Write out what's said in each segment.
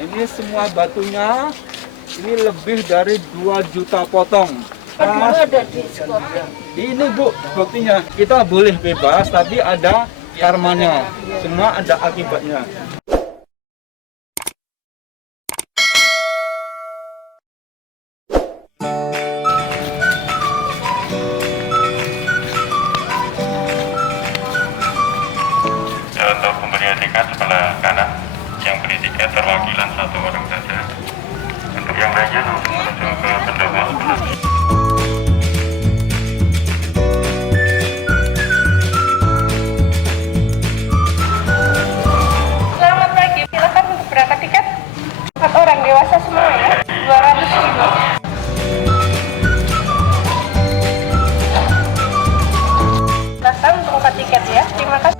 ini semua batunya ini lebih dari 2 juta potong. Ada di sekolah. Ini Bu, buktinya kita boleh bebas tapi ada karmanya. Semua ada akibatnya. Untuk pemberian tiket sebelah kanan yang beri tiket perwakilan 1 orang saja. Untuk yang lainnya menuju ke pendopo. Selamat pagi, silakan untuk berangkat tiket. 4 orang dewasa semua ya, 200.000. Silakan untuk buka tiket ya, terima kasih.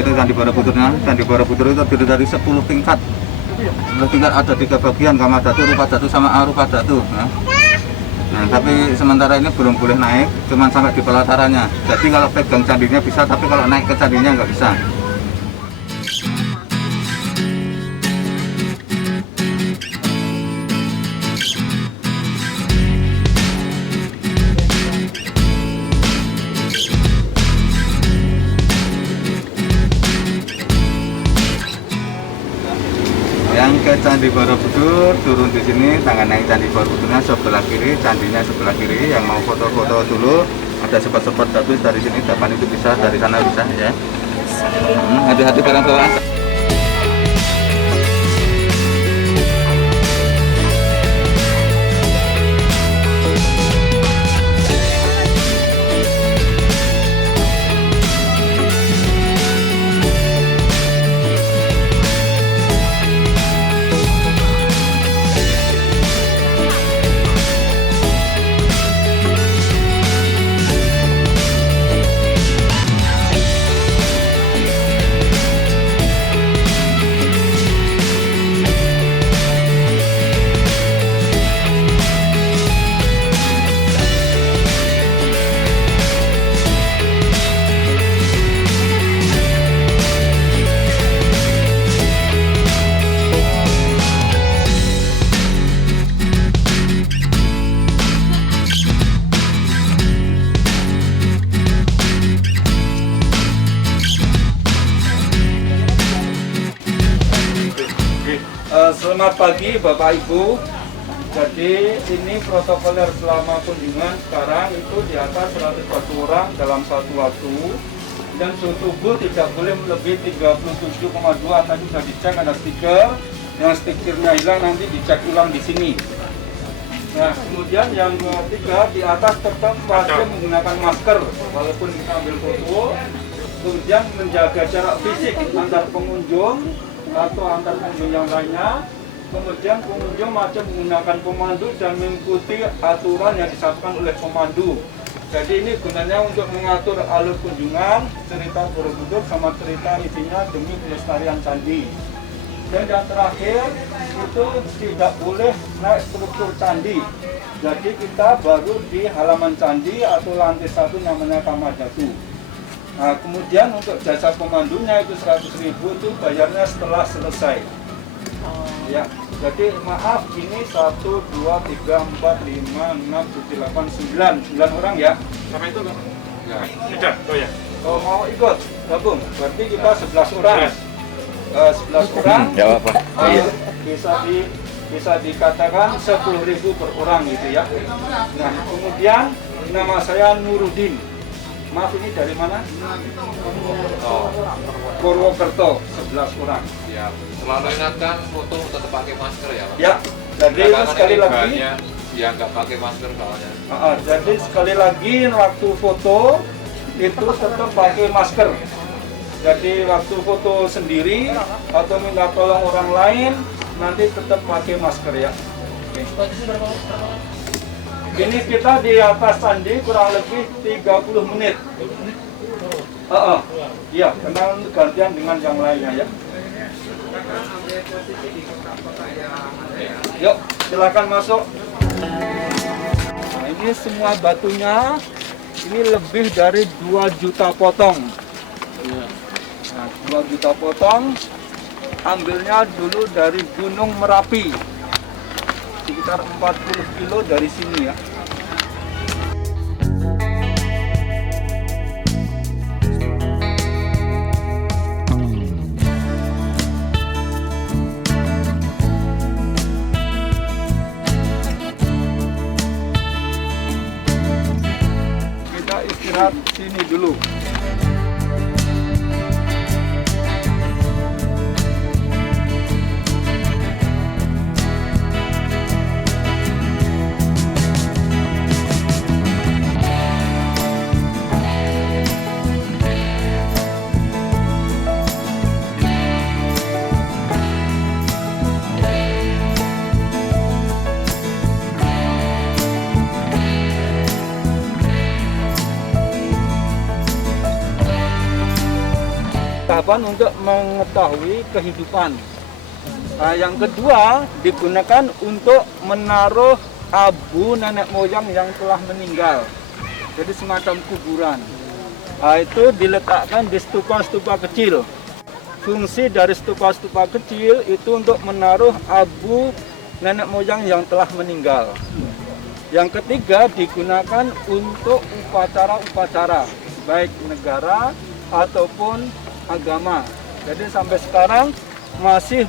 Itu Candi Borobudur itu terdiri dari 10 tingkat. 10 tingkat ada 3 bagian, Kama Datu, Rupa Datu, sama Arupa Datu. Nah, tapi sementara ini belum boleh naik, cuma sampai di pelatarannya. Jadi kalau pegang candinya bisa, tapi kalau naik ke candinya nggak bisa. ke Candi Borobudur, turun di sini, tangan naik Candi Borobudurnya sebelah kiri, candinya sebelah kiri. Yang mau foto-foto dulu, ada spot-spot bagus dari sini, depan itu bisa, dari sana bisa ya. Hati-hati barang bawaan. Selamat pagi Bapak Ibu. Jadi ini protokoler selama kunjungan sekarang itu di atas 140 orang dalam satu waktu, dan suhu tubuh tidak boleh melebihi 37,2. Tadi sudah dicek, ada stiker, yang stikernya hilang nanti dicek ulang di sini. Nah, kemudian yang ketiga, di atas tetap wajib menggunakan masker walaupun kita ambil foto. Kemudian menjaga jarak fisik antar pengunjung atau antar pengunjung yang lainnya. Kemudian pengunjung wajib menggunakan pemandu dan mengikuti aturan yang disatukan oleh pemandu. Jadi ini gunanya untuk mengatur alur kunjungan, cerita Borobudur sama cerita isinya demi pelestarian candi. Dan yang terakhir itu tidak boleh naik struktur candi. Jadi kita baru di halaman candi atau lantai 1 namanya Kamajatu. Nah, kemudian untuk jasa pemandunya itu 100.000 itu bayarnya setelah selesai. Ya, jadi maaf, ini 1, 2, 3, 4, 5, 6, 7, 8, 9 orang ya. Sampai itu enggak? Ya. Sudah, oh ya. Oh, mau ikut gabung, berarti kita 11 orang. 11 orang. Jawab Pak. Bisa dikatakan 10.000 per orang gitu ya. Nah, kemudian nama saya Nuruddin. Maaf, ini dari mana? Purwokerto, 11 orang. Ya, selalu ingatkan foto tetap pakai masker ya Pak. Ya, jadi itu sekali lagi. Ya nggak pakai masker soalnya. Jadi sekali lagi waktu foto itu tetap pakai masker. Jadi waktu foto sendiri atau minta tolong orang lain nanti tetap pakai masker ya. Ini kita di atas candi kurang lebih 30 menit. Iya, karena gantian dengan yang lainnya ya. Yuk, silakan masuk. Nah, ini semua batunya, ini lebih dari 2 juta potong. Nah, 2 juta potong, ambilnya dulu dari Gunung Merapi, sekitar 40 kilo dari sini ya. Kita istirahat sini dulu. Tahapan untuk mengetahui kehidupan. Nah, yang kedua digunakan untuk menaruh abu nenek moyang yang telah meninggal. Jadi semacam kuburan. Nah, itu diletakkan di stupa-stupa kecil. Fungsi dari stupa-stupa kecil itu untuk menaruh abu nenek moyang yang telah meninggal. Yang ketiga digunakan untuk upacara-upacara, baik negara ataupun agama. Jadi sampai sekarang masih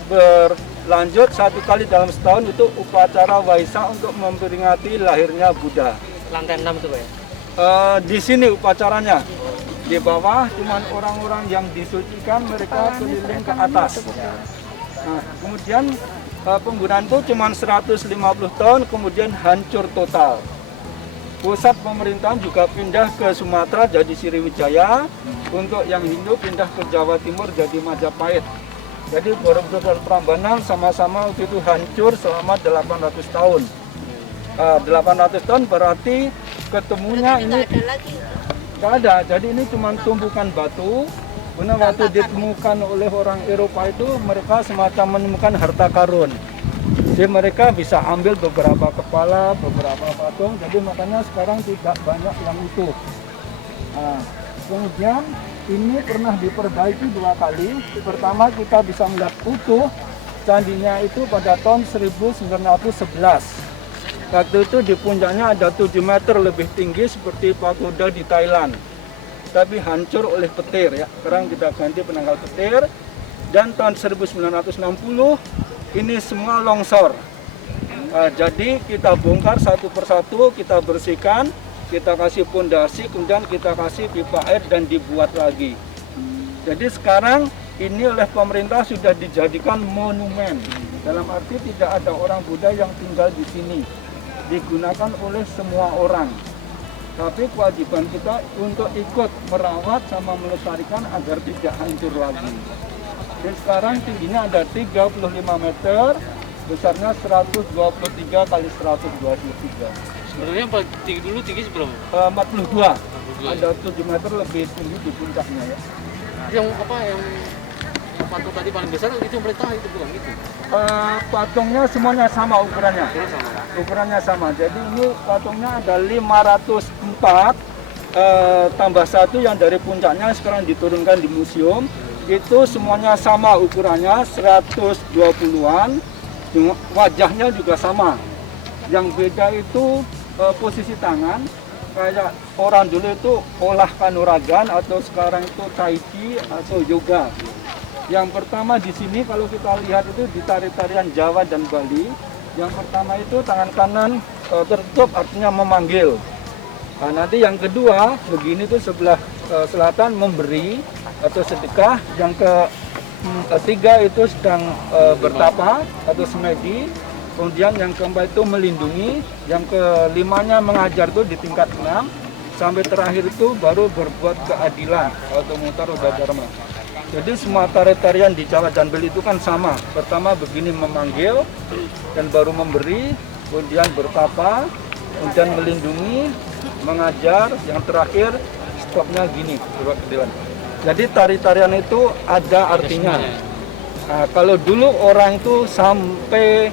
lanjut 1 kali dalam setahun itu upacara Waisak untuk memperingati lahirnya Buddha. Lantai 6 itu Pak ya? Di sini upacaranya. Di bawah cuman orang-orang yang disucikan, mereka keliling ke atas. Nah, kemudian penggunaan itu cuma 150 tahun, kemudian hancur total. Pusat pemerintahan juga pindah ke Sumatera jadi Sriwijaya, untuk yang Hindu pindah ke Jawa Timur jadi Majapahit. Jadi Borobudur dan Prambanan sama-sama waktu itu hancur selama 800 tahun. 800 tahun berarti ketemunya ini nggak ada, jadi ini cuma tumpukan batu. Karena waktu ditemukan oleh orang Eropa itu mereka semacam menemukan harta karun. Jadi mereka bisa ambil beberapa kepala, beberapa patung, jadi makanya sekarang tidak banyak yang utuh. Nah, kemudian ini pernah diperbaiki 2 kali. Pertama kita bisa melihat utuh candinya itu pada tahun 1911. Waktu itu di puncaknya ada 7 meter lebih tinggi seperti pagoda di Thailand. Tapi hancur oleh petir ya. Sekarang kita ganti penanggal petir. Dan tahun 1960 ini semua longsor. Jadi kita bongkar satu persatu, kita bersihkan, kita kasih pondasi, kemudian kita kasih pipa air dan dibuat lagi. Jadi sekarang ini oleh pemerintah sudah dijadikan monumen. Dalam arti tidak ada orang Buddha yang tinggal di sini. Digunakan oleh semua orang. Tapi kewajiban kita untuk ikut merawat sama melestarikan agar tidak hancur lagi. Dan sekarang tingginya ada 35 meter, besarnya 123 kali 123. Sebenarnya tinggi dulu tinggi seberapa? 42. Ada 7 meter lebih tinggi di puncaknya ya. Yang patung tadi paling besar itu pemerintah itu bukan gitu? Patungnya semuanya sama ukurannya. Ukurannya sama. Jadi ini patungnya ada 504 tambah 1 yang dari puncaknya sekarang diturunkan di museum. Itu semuanya sama ukurannya 120-an. Wajahnya juga sama. Yang beda itu posisi tangan. Kayak orang dulu itu olah kanuragan atau sekarang itu tai chi atau yoga. Yang pertama di sini kalau kita lihat itu di tarian Jawa dan Bali, yang pertama itu tangan kanan tertutup artinya memanggil. Nah, nanti yang kedua begini tuh sebelah selatan memberi atau sedekah. Yang ketiga itu sedang bertapa atau semedi. Kemudian yang keempat itu melindungi. Yang kelimanya mengajar tuh di tingkat 6. Sampai terakhir itu baru berbuat keadilan atau mutar udah dharma. Jadi semua tarian di Jawa dan Bali itu kan sama. Pertama begini memanggil, dan baru memberi, kemudian bertapa, kemudian melindungi, mengajar, yang terakhir stopnya gini, berbuat keadilan. Jadi tarian itu ada artinya. Nah, kalau dulu orang itu sampai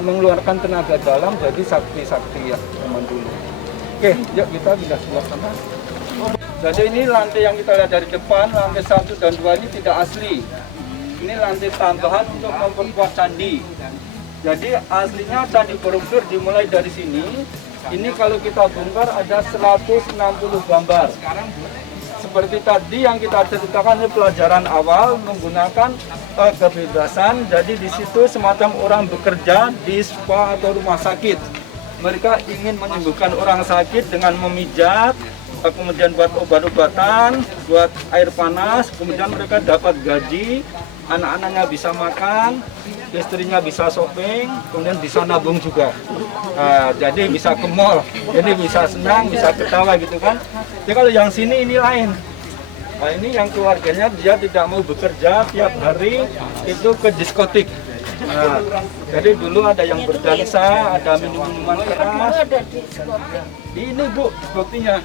mengeluarkan tenaga dalam jadi sakti-sakti ya zaman dulu. Oke, yuk kita pindah sebelah sana. Jadi ini lantai yang kita lihat dari depan, lantai 1 dan 2 ini tidak asli. Ini lantai tambahan untuk memperkuat candi. Jadi aslinya Candi Borobudur dimulai dari sini. Ini kalau kita bongkar ada 160 gambar. Seperti tadi yang kita ceritakan ini pelajaran awal menggunakan kebebasan. Jadi di situ semacam orang bekerja di spa atau rumah sakit. Mereka ingin menyembuhkan orang sakit dengan memijat, kemudian buat obat-obatan, buat air panas, kemudian mereka dapat gaji, anak-anaknya bisa makan, istrinya bisa shopping, kemudian bisa nabung juga. Nah, jadi bisa ke mall, jadi bisa senang, bisa ketawa gitu kan. Jadi kalau yang sini ini lain. Nah, ini yang keluarganya dia tidak mau bekerja tiap hari itu ke diskotik. Nah, jadi dulu ada yang berdansa, ada minum-minuman keras. Ini Bu, buktinya.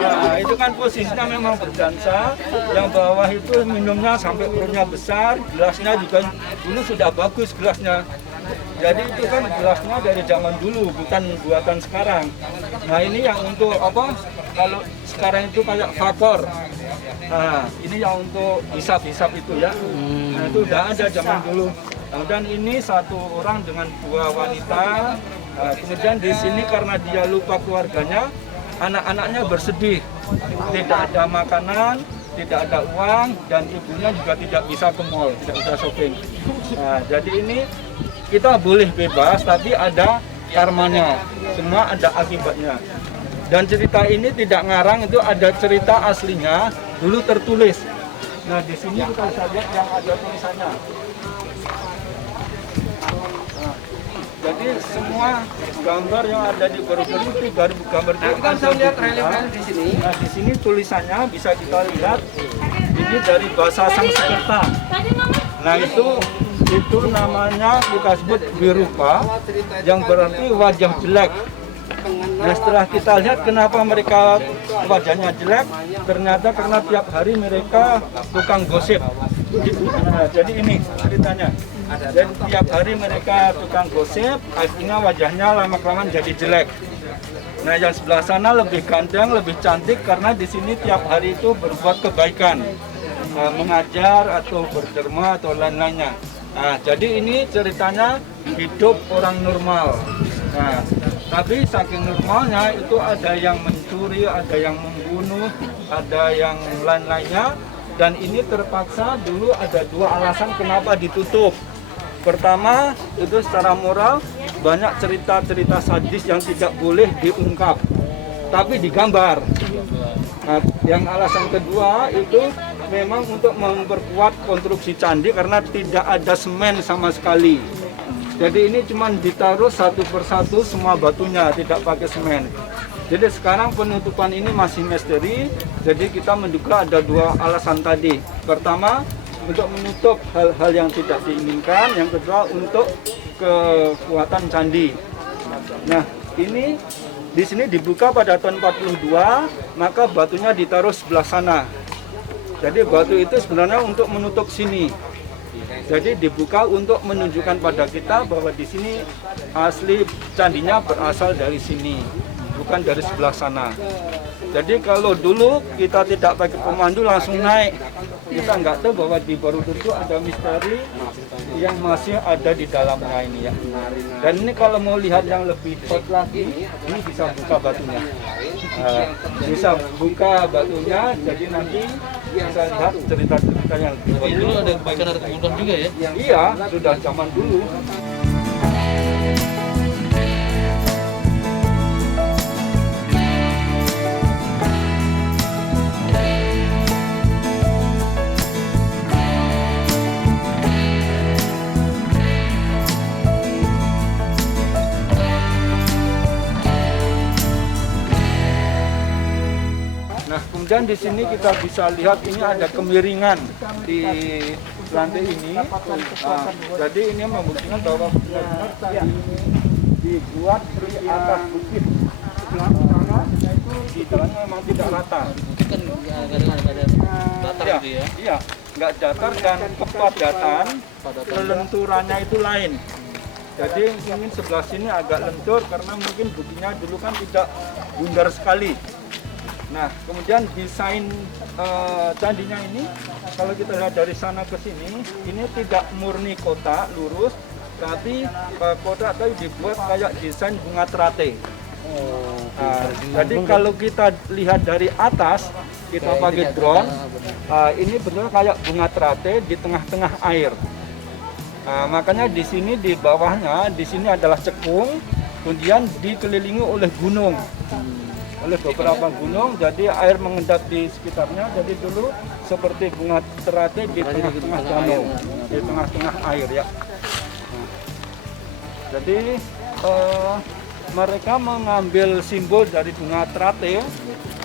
Nah, itu kan posisinya memang berdansa. Yang bawah itu minumnya sampai perutnya besar, gelasnya juga dulu sudah bagus gelasnya. Jadi itu kan gelasnya dari zaman dulu, bukan buatan sekarang. Nah, ini yang untuk apa? Kalau sekarang itu kayak vapor. Nah, ini yang untuk hisap-hisap itu ya. Nah, itu udah ada zaman dulu. Kemudian ini satu orang dengan 2 wanita. Nah, kemudian di sini karena dia lupa keluarganya, anak-anaknya bersedih. Tidak ada makanan, tidak ada uang, dan ibunya juga tidak bisa ke mall, tidak bisa shopping. Nah, jadi ini kita boleh bebas, tapi ada karmanya, semua ada akibatnya. Dan cerita ini tidak ngarang, itu ada cerita aslinya, dulu tertulis. Nah, di sini kita bisa lihat yang ada tulisannya. Nah, jadi semua gambar yang ada di Borobudur itu gambar kita bisa lihat reliefnya di sini. Nah, di sini tulisannya bisa kita lihat. Ini dari bahasa Sanskerta. Nah, itu namanya kita sebut Virupa, yang berarti wajah jelek. Nah, setelah kita lihat kenapa mereka wajahnya jelek, ternyata karena tiap hari mereka tukang gosip. Nah, jadi ini ceritanya. Dan tiap hari mereka tukang gosip, akhirnya wajahnya lama-kelamaan jadi jelek. Nah, yang sebelah sana lebih ganteng, lebih cantik karena di sini tiap hari itu berbuat kebaikan, mengajar atau berderma atau lain-lainnya. Nah, jadi ini ceritanya hidup orang normal. Nah, tapi saking normalnya itu ada yang mencuri, ada yang membunuh, ada yang lain-lainnya. Dan ini terpaksa dulu ada dua alasan kenapa ditutup. Pertama, itu secara moral banyak cerita-cerita sadis yang tidak boleh diungkap, tapi digambar. Nah, yang alasan kedua itu memang untuk memperkuat konstruksi candi karena tidak ada semen sama sekali. Jadi ini cuma ditaruh satu persatu semua batunya, tidak pakai semen. Jadi sekarang penutupan ini masih misteri, jadi kita menduga ada dua alasan tadi. Pertama, untuk menutup hal-hal yang tidak diinginkan, yang kedua untuk kekuatan candi. Nah, ini di sini dibuka pada tahun 42, maka batunya ditaruh sebelah sana. Jadi batu itu sebenarnya untuk menutup sini. Jadi dibuka untuk menunjukkan pada kita bahwa di sini asli candinya berasal dari sini, bukan dari sebelah sana. Jadi kalau dulu kita tidak pakai pemandu langsung naik, kita nggak tahu bahwa di Borobudur itu ada misteri yang masih ada di dalamnya ini ya. Dan ini kalau mau lihat yang lebih dekat lagi, ini bisa buka batunya. Bisa buka batunya, jadi nanti bisa lihat cerita-cerita yang lebih dekat. Dulu ada kebaikan, ada keburukan juga ya? Iya, sudah zaman dulu. Nah, kemudian di sini kita bisa lihat ini ada kemiringan di lantai ini. Nah, jadi ini membuktikan bahwa benar-benar candi ini dibuat di atas bukit. Sebelah sana itu di dalamnya memang tidak rata. Kan nggak ada datar Iya, gitu ya? iya, nggak datar dan kepadatan kelenturannya itu lain. Jadi mungkin sebelah sini agak lentur karena mungkin bukitnya dulu kan tidak bundar sekali. Nah, kemudian desain candinya ini, kalau kita lihat dari sana ke sini, ini tidak murni kotak lurus, tapi kotak tadi dibuat kayak desain bunga teratai. Nah, jadi kalau kita lihat dari atas, kita pakai drone, ini benar kayak bunga teratai di tengah-tengah air. Nah, makanya di sini di bawahnya, di sini adalah cekung, kemudian dikelilingi oleh gunung. Oleh beberapa gunung, jadi air mengendap di sekitarnya. Jadi dulu seperti bunga teratai di tengah-tengah danau, di tengah-tengah air ya. Jadi mereka mengambil simbol dari bunga teratai,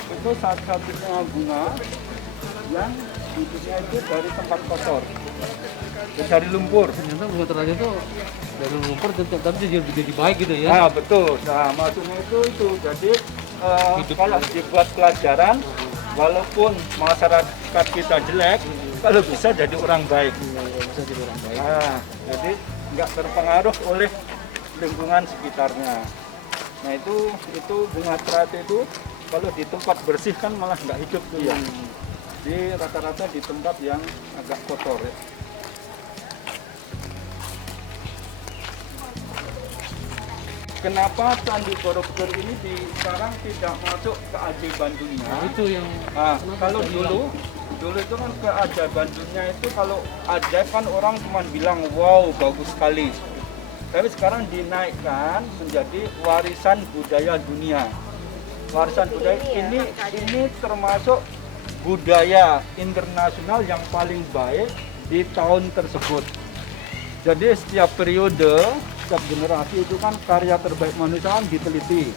itu satu-satunya bunga yang hidupnya itu dari tempat kotor, dari lumpur. Ternyata bunga teratai itu dari lumpur tapi jadi baik gitu ya? Nah betul, nah maksudnya itu jadi kalau dibuat pelajaran, walaupun masyarakat kita jelek, kalau bisa jadi orang baik. Bisa jadi orang baik. Nah, jadi nggak terpengaruh oleh lingkungan sekitarnya. Nah itu bunga teratai itu kalau di tempat bersih kan malah nggak hidup tuh ya. Di rata-rata di tempat yang agak kotor ya. Kenapa Candi Borobudur ini sekarang tidak masuk ke keajaiban dunia? Nah, itu yang Nah, kalau dulu Dulu itu kan keajaiban dunia itu kalau ajaib kan orang cuma bilang wow bagus sekali. Tapi sekarang dinaikkan menjadi warisan budaya dunia. Warisan budaya ini termasuk budaya internasional yang paling baik di tahun tersebut. Jadi setiap periode, setiap generasi itu kan karya terbaik manusia kan diteliti.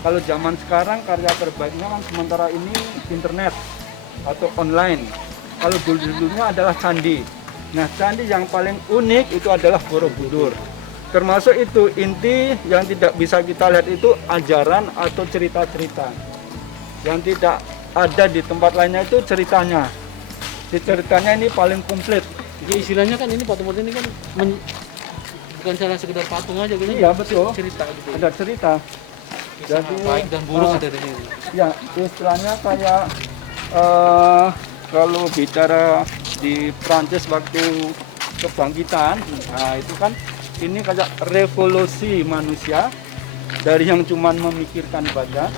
Kalau zaman sekarang karya terbaiknya kan sementara ini internet atau online. Kalau dulunya adalah candi. Nah, candi yang paling unik itu adalah Borobudur. Termasuk itu inti yang tidak bisa kita lihat itu ajaran atau cerita-cerita. Yang tidak ada di tempat lainnya itu ceritanya. Di ceritanya ini paling komplit. Jadi istilahnya kan ini patung-patung ini kan bukan salah sekedar patung aja gitu. Iya betul. Cerita gitu. Ada cerita. Jadi Baik dan buruk ada di sini. ya istilahnya kayak kalau bicara di Prancis waktu kebangkitan, nah itu kan ini kayak revolusi manusia dari yang cuma memikirkan badan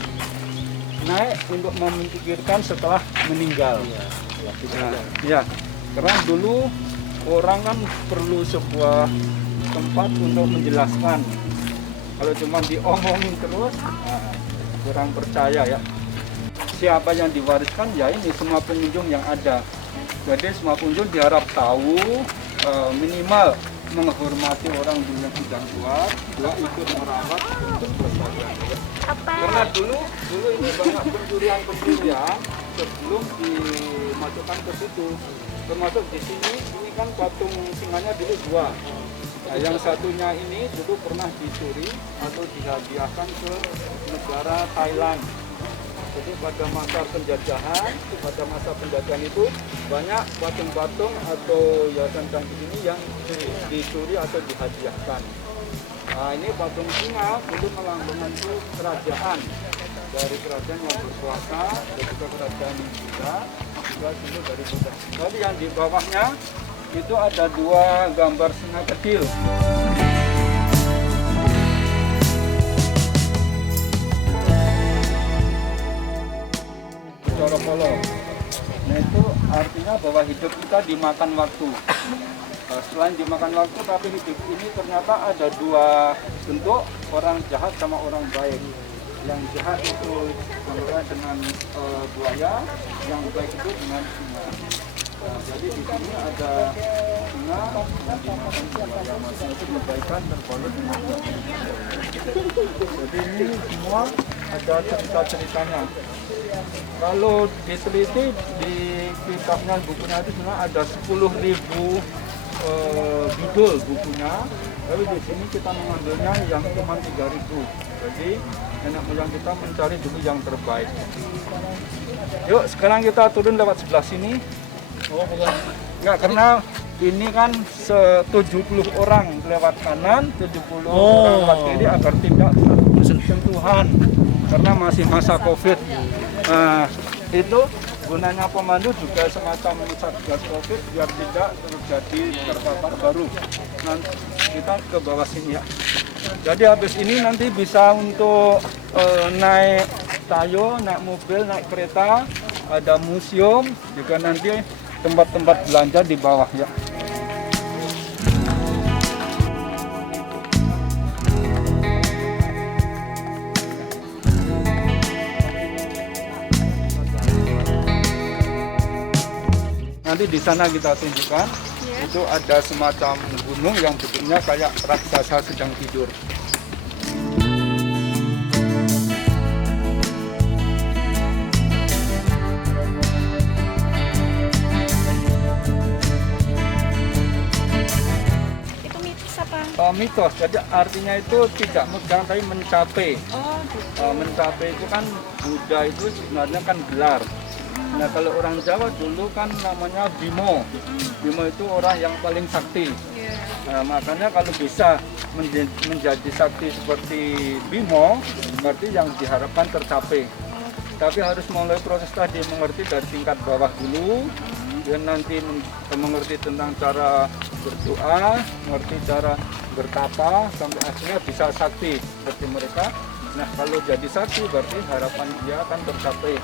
naik untuk memikirkan setelah meninggal. Nah, ya, karena dulu orang kan perlu sebuah tempat untuk menjelaskan. Kalau cuma diomongin terus, nah, kurang percaya ya. Siapa yang diwariskan ya ini semua pengunjung yang ada. Jadi semua pengunjung diharap tahu minimal menghormati orang dulu yang sudah tua, dua ikut merawat untuk bersahabat. Karena dulu ini banyak pencurian sebelum dimasukkan ke situ. Termasuk di sini, ini kan patung singanya dulu dua. Nah, yang satunya ini dulu pernah dicuri atau dihadiahkan ke negara Thailand. Jadi pada masa penjajahan itu banyak patung-patung atau hiasan cantik ini yang dicuri atau dihadiahkan. Nah, ini patung singa dulu melambangkan itu kerajaan, dari kerajaan yang berkuasa dan juga kerajaan yang juga dulu dari Buddha. Jadi yang di bawahnya itu ada dua gambar singa kecil. Corokolo. Nah itu artinya bahwa hidup kita dimakan waktu. Selain dimakan waktu, tapi hidup ini ternyata ada dua bentuk, orang jahat sama orang baik. Yang jahat itu dengan buaya, yang baik itu dengan singa. Nah, jadi di sini ada singa yang dimakan buaya, maksudnya itu kebaikan terbalut dengan buaya. Jadi ini semua ada cerita-ceritanya. Kalau diteliti di kitabnya, bukunya itu sebenarnya ada 10.000 judul bukunya, tapi di sini kita mengambilnya yang cuma 3.000. Jadi nenek moyang kita mencari buku yang terbaik. Yuk sekarang kita turun lewat sebelah sini. Oh bukan? Enggak, karena ini kan 70 orang lewat kanan, 70 orang lewat kiri agar tidak bersentuhan karena masih masa COVID. Nah, itu gunanya pemandu juga semacam satgas COVID biar tidak terjadi terpapar baru. Nanti kita ke bawah sini ya. Jadi habis ini nanti bisa untuk naik tayo, naik mobil, naik kereta, ada museum, juga nanti tempat-tempat belanja di bawah ya. Nanti di sana kita tunjukkan, itu ada semacam gunung yang bentuknya kayak raksasa sedang tidur. Itu mitos apa? Mitos, jadi artinya itu tidak megang tapi mencapai. Oh, gitu. Mencapai itu kan Buddha itu sebenarnya kan gelar. Nah kalau orang Jawa dulu kan namanya Bimo. Bimo itu orang yang paling sakti. Nah, makanya kalau bisa menjadi sakti seperti Bimo, berarti yang diharapkan tercapai. Tapi harus mulai proses tadi, mengerti dari tingkat bawah dulu, dan nanti mengerti tentang cara berdoa, mengerti cara bertapa, sampai akhirnya bisa sakti seperti mereka. Nah kalau jadi sakti berarti harapan dia akan tercapai.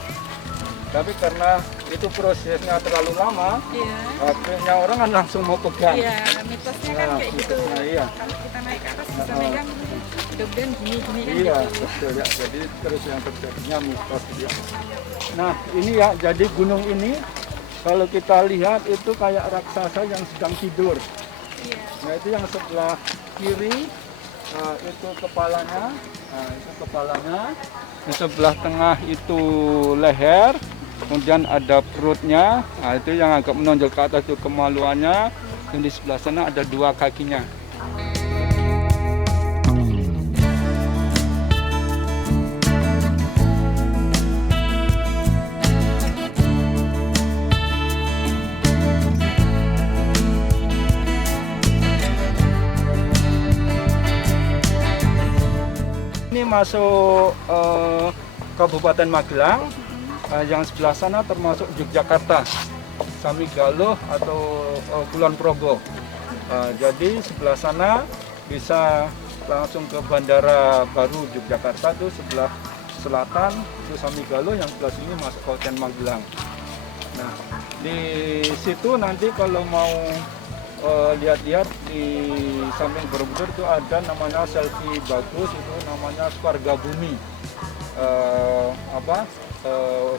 Tapi karena itu prosesnya terlalu lama, Iya. akhirnya orang kan langsung mau pegang. Iya, mitosnya kan Nah, kayak gitu. mitosnya, iya. Kalau kita naik ke atas bisa megang, mudah-mudahan gini kan Iya, gitu. betul ya. Jadi terus yang terjadinya mitos dia. Nah, ini ya, jadi gunung ini kalau kita lihat itu kayak raksasa yang sedang tidur. Iya. Nah, itu yang sebelah kiri itu kepalanya. Nah, itu kepalanya. Di sebelah tengah itu leher. Kemudian ada perutnya. Nah, itu yang agak menonjol ke atas itu kemaluannya. Dan di sebelah sana ada 2 kakinya. Ini masuk Kabupaten Magelang, yang sebelah sana termasuk Yogyakarta, Samigaluh atau Kulon Progo. Jadi sebelah sana bisa langsung ke Bandara Baru Yogyakarta, itu sebelah selatan itu Samigaluh, yang sebelah sini masuk Kabupaten Magelang. Nah, di situ nanti kalau mau lihat-lihat di samping Borobudur itu ada namanya selfie bagus, itu namanya Swarga Bumi.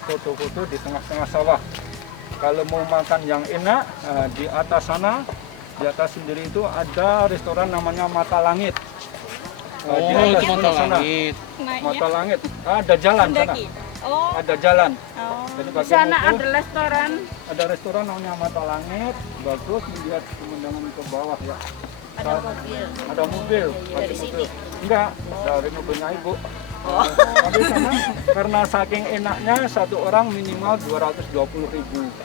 Foto-foto di tengah-tengah sawah. Kalau mau makan yang enak, di atas sana, di atas sendiri itu ada restoran namanya Mata Langit. Oh, Di atas itu Mata sebelah sana. Langit. Mata Langit. Ada jalan sana. Mendaki. Oh. Ada jalan. Oh. Jadi Di pakai sana motor. ada restoran. Ada restoran namanya Mata Langit, bagus melihat pemandangan ke bawah ya. Ada mobil. Ada mobil. Dari pakai sini? mobil. Enggak, dari mobilnya ibu. Tapi sana karena saking enaknya satu orang minimal 220.000.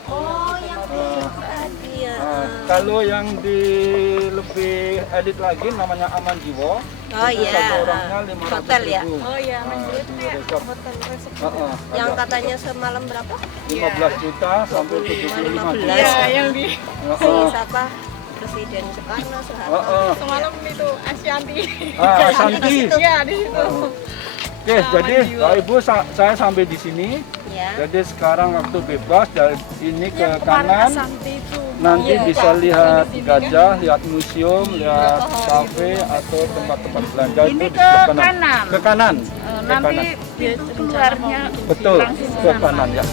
Oh, yang tadi ya. Kalau yang di lebih elit lagi namanya Aman Jiwo. Oh itu iya. satu orangnya 500.000. Hotel ya? Oh iya, di resort. hotel resort. Yang katanya semalam berapa? 15 juta sampai 75 juta. Iya, yang di Siapa? Presiden Soekarno, semalam itu Asyanti. Santi. Iya, di situ. Oke, jadi Bapak Ibu saya sampai di sini. Ya. Jadi sekarang waktu bebas dari ini ke Yang kemarin kanan. Asyanti itu. Nanti Iya, bisa Kak. lihat Di sini gajah, lihat museum, lihat kafe atau tempat-tempat belanja Ini itu di ke sebelah kanan. Ke kanan. Ke Nanti kanan. pintu keluarnya Betul, langsung ke kanan ya.